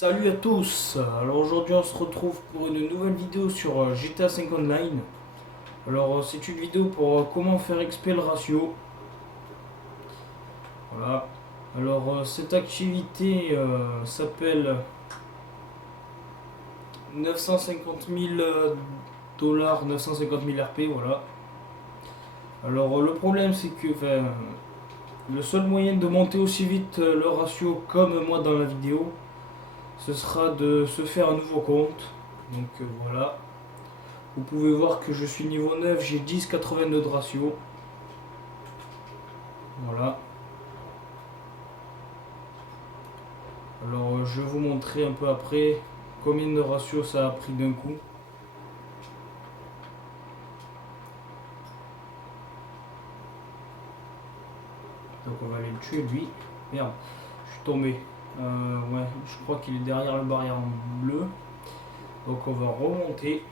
Salut à tous. Alors aujourd'hui on se retrouve pour une nouvelle vidéo sur GTA 5 Online. Alors c'est une vidéo pour comment faire XP le ratio. Voilà. Alors cette activité s'appelle 950 000 dollars, 950 000 RP, voilà. Alors le problème c'est que le seul moyen de monter aussi vite le ratio comme moi dans la vidéo, ce sera de se faire un nouveau compte. Donc voilà. Vous pouvez voir que je suis niveau 9, j'ai 10,82 de ratio. Voilà. Alors je vais vous montrer un peu après combien de ratio ça a pris d'un coup. Donc on va aller le tuer lui. Merde, je suis tombé. Ouais, je crois qu'il est derrière le barrière en bleu. Donc on va remonter.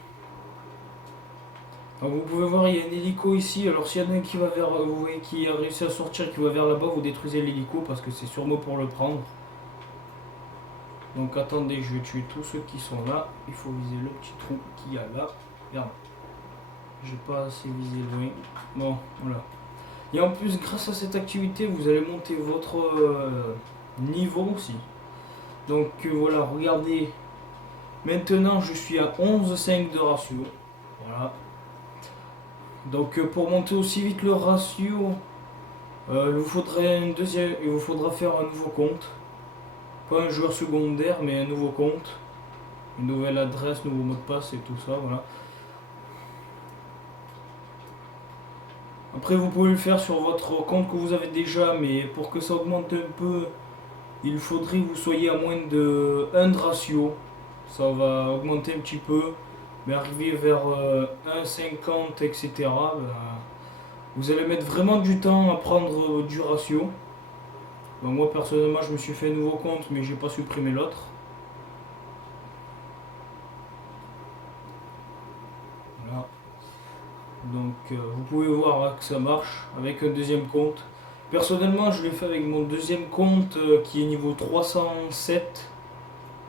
Donc vous pouvez voir, il y a un hélico ici. Alors s'il y en a un qui va vers, vous voyez, qui a réussi à sortir, qui va vers là-bas, vous détruisez l'hélico parce que c'est sur moi pour le prendre. Donc attendez, je vais tuer tous ceux qui sont là. Il faut viser le petit trou qu'il y a là. Merde, j'ai pas assez visé loin. Bon, voilà. Et en plus, grâce à cette activité, vous allez monter votre niveau aussi. Donc voilà, regardez. Maintenant, je suis à 11,5 de ratio. Voilà. Donc pour monter aussi vite le ratio, il vous faudra faire un nouveau compte. Pas un joueur secondaire, mais un nouveau compte. Une nouvelle adresse, nouveau mot de passe et tout ça, voilà. Après vous pouvez le faire sur votre compte que vous avez déjà, mais pour que ça augmente un peu, il faudrait que vous soyez à moins de 1 de ratio. Ça va augmenter un petit peu, mais arriver vers 1,50 etc. Ben, vous allez mettre vraiment du temps à prendre du ratio. Donc moi personnellement je me suis fait un nouveau compte mais j'ai pas supprimé l'autre. Voilà. Donc vous pouvez voir que ça marche avec un deuxième compte. Personnellement je l'ai fait avec mon deuxième compte qui est niveau 307.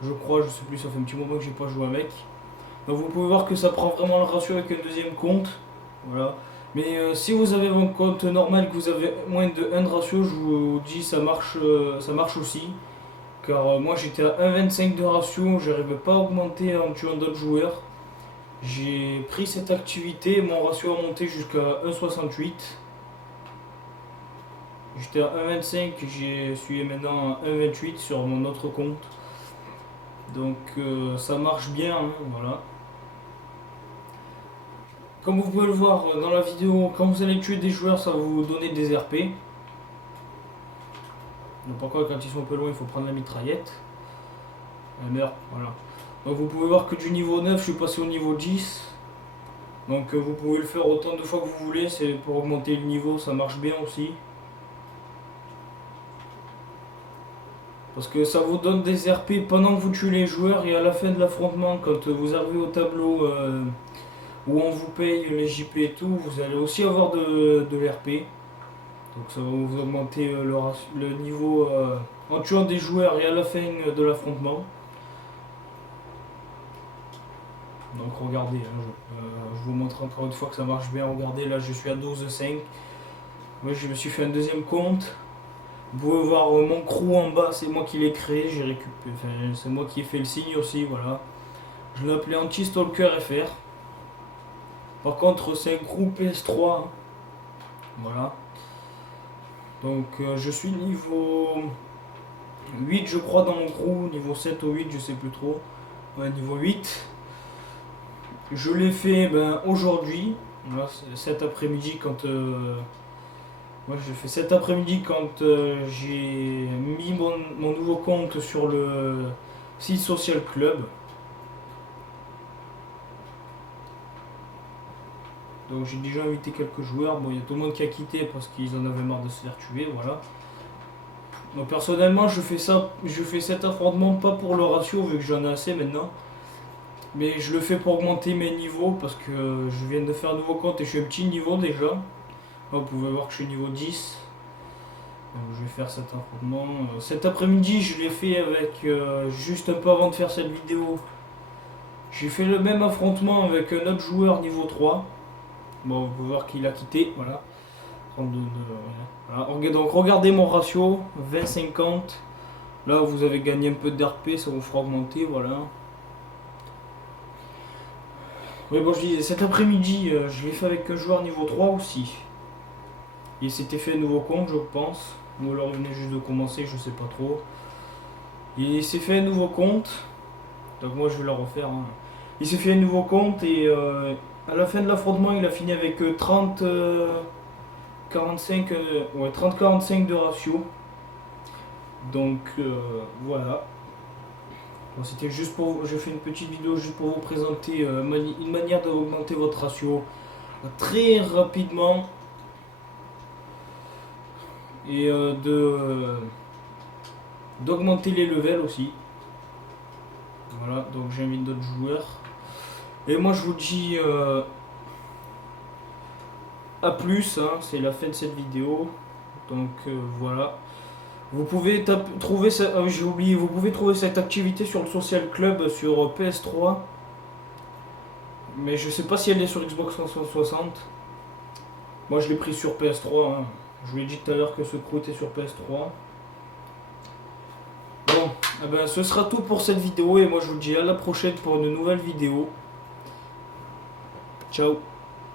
Je crois, je sais plus, ça fait un petit moment que j'ai pas joué avec. Donc vous pouvez voir que ça prend vraiment le ratio avec un deuxième compte. Voilà. Mais si vous avez un compte normal, que vous avez moins de 1 de ratio, je vous dis ça marche aussi. Car moi j'étais à 1,25 de ratio, j'arrivais pas à augmenter en tuant d'autres joueurs. J'ai pris cette activité, mon ratio a monté jusqu'à 1,68. J'étais à 1,25, je suis maintenant à 1,28 sur mon autre compte. Donc ça marche bien, hein, voilà. Comme vous pouvez le voir dans la vidéo, quand vous allez tuer des joueurs, ça va vous donner des RP. Donc pourquoi quand ils sont un peu loin, il faut prendre la mitraillette. Elle meurt, voilà. Donc vous pouvez voir que du niveau 9, je suis passé au niveau 10. Donc vous pouvez le faire autant de fois que vous voulez, c'est pour augmenter le niveau, ça marche bien aussi. Parce que ça vous donne des RP pendant que vous tuez les joueurs et à la fin de l'affrontement, quand vous arrivez au tableau où on vous paye les JP et tout, vous allez aussi avoir de l'RP. Donc ça va vous augmenter le niveau en tuant des joueurs et à la fin de l'affrontement. Donc regardez, hein, je vous montre encore une fois que ça marche bien. Regardez, là je suis à 12,5. Moi je me suis fait un deuxième compte. Vous pouvez voir mon crew en bas, c'est moi qui l'ai créé, j'ai récupéré, enfin, c'est moi qui ai fait le signe aussi, voilà. Je l'ai appelé Anti-Stalker FR. Par contre c'est un crew PS3, hein. Voilà. Donc je suis niveau 8 je crois dans mon crew, niveau 7 ou 8 je sais plus trop. Ouais, niveau 8. Je l'ai fait aujourd'hui, voilà, cet après-midi quand... moi je l'ai fait cet après-midi quand j'ai mis mon nouveau compte sur le site Social Club. Donc j'ai déjà invité quelques joueurs, bon il y a tout le monde qui a quitté parce qu'ils en avaient marre de se faire tuer, voilà. Donc personnellement je fais cet affrontement pas pour le ratio vu que j'en ai assez maintenant. Mais je le fais pour augmenter mes niveaux parce que je viens de faire un nouveau compte et je suis un petit niveau déjà. Là, vous pouvez voir que je suis niveau 10. Donc je vais faire cet affrontement. Cet après-midi, je l'ai fait avec, juste un peu avant de faire cette vidéo. J'ai fait le même affrontement avec un autre joueur niveau 3. Bon, vous pouvez voir qu'il a quitté, voilà. 32, voilà. Donc regardez mon ratio, 20-50. Là, vous avez gagné un peu d'RP, ça vous fera augmenter, voilà. Oui, bon, je dis, cet après-midi, je l'ai fait avec un joueur niveau 3 aussi. Il s'était fait un nouveau compte, je pense. Ou alors il venait juste de commencer, je sais pas trop. Il s'est fait un nouveau compte. Donc moi, je vais le refaire. Hein. Il s'est fait un nouveau compte et à la fin de l'affrontement, il a fini avec 45, ouais, 30-45 de ratio. Donc voilà. Bon, c'était juste pour vous. J'ai fait une petite vidéo juste pour vous présenter une manière d'augmenter votre ratio très rapidement. Et d'augmenter les levels aussi. Voilà, donc j'invite d'autres joueurs. Et moi je vous dis à plus, hein, c'est la fin de cette vidéo. Donc voilà. Vous pouvez trouver j'ai oublié, vous pouvez trouver cette activité sur le Social Club sur PS3. Mais je sais pas si elle est sur Xbox 360. Moi je l'ai pris sur PS3. Hein. Je vous l'ai dit tout à l'heure que ce crew était sur PS3. Bon, eh ben, ce sera tout pour cette vidéo et moi je vous dis à la prochaine pour une nouvelle vidéo. Ciao.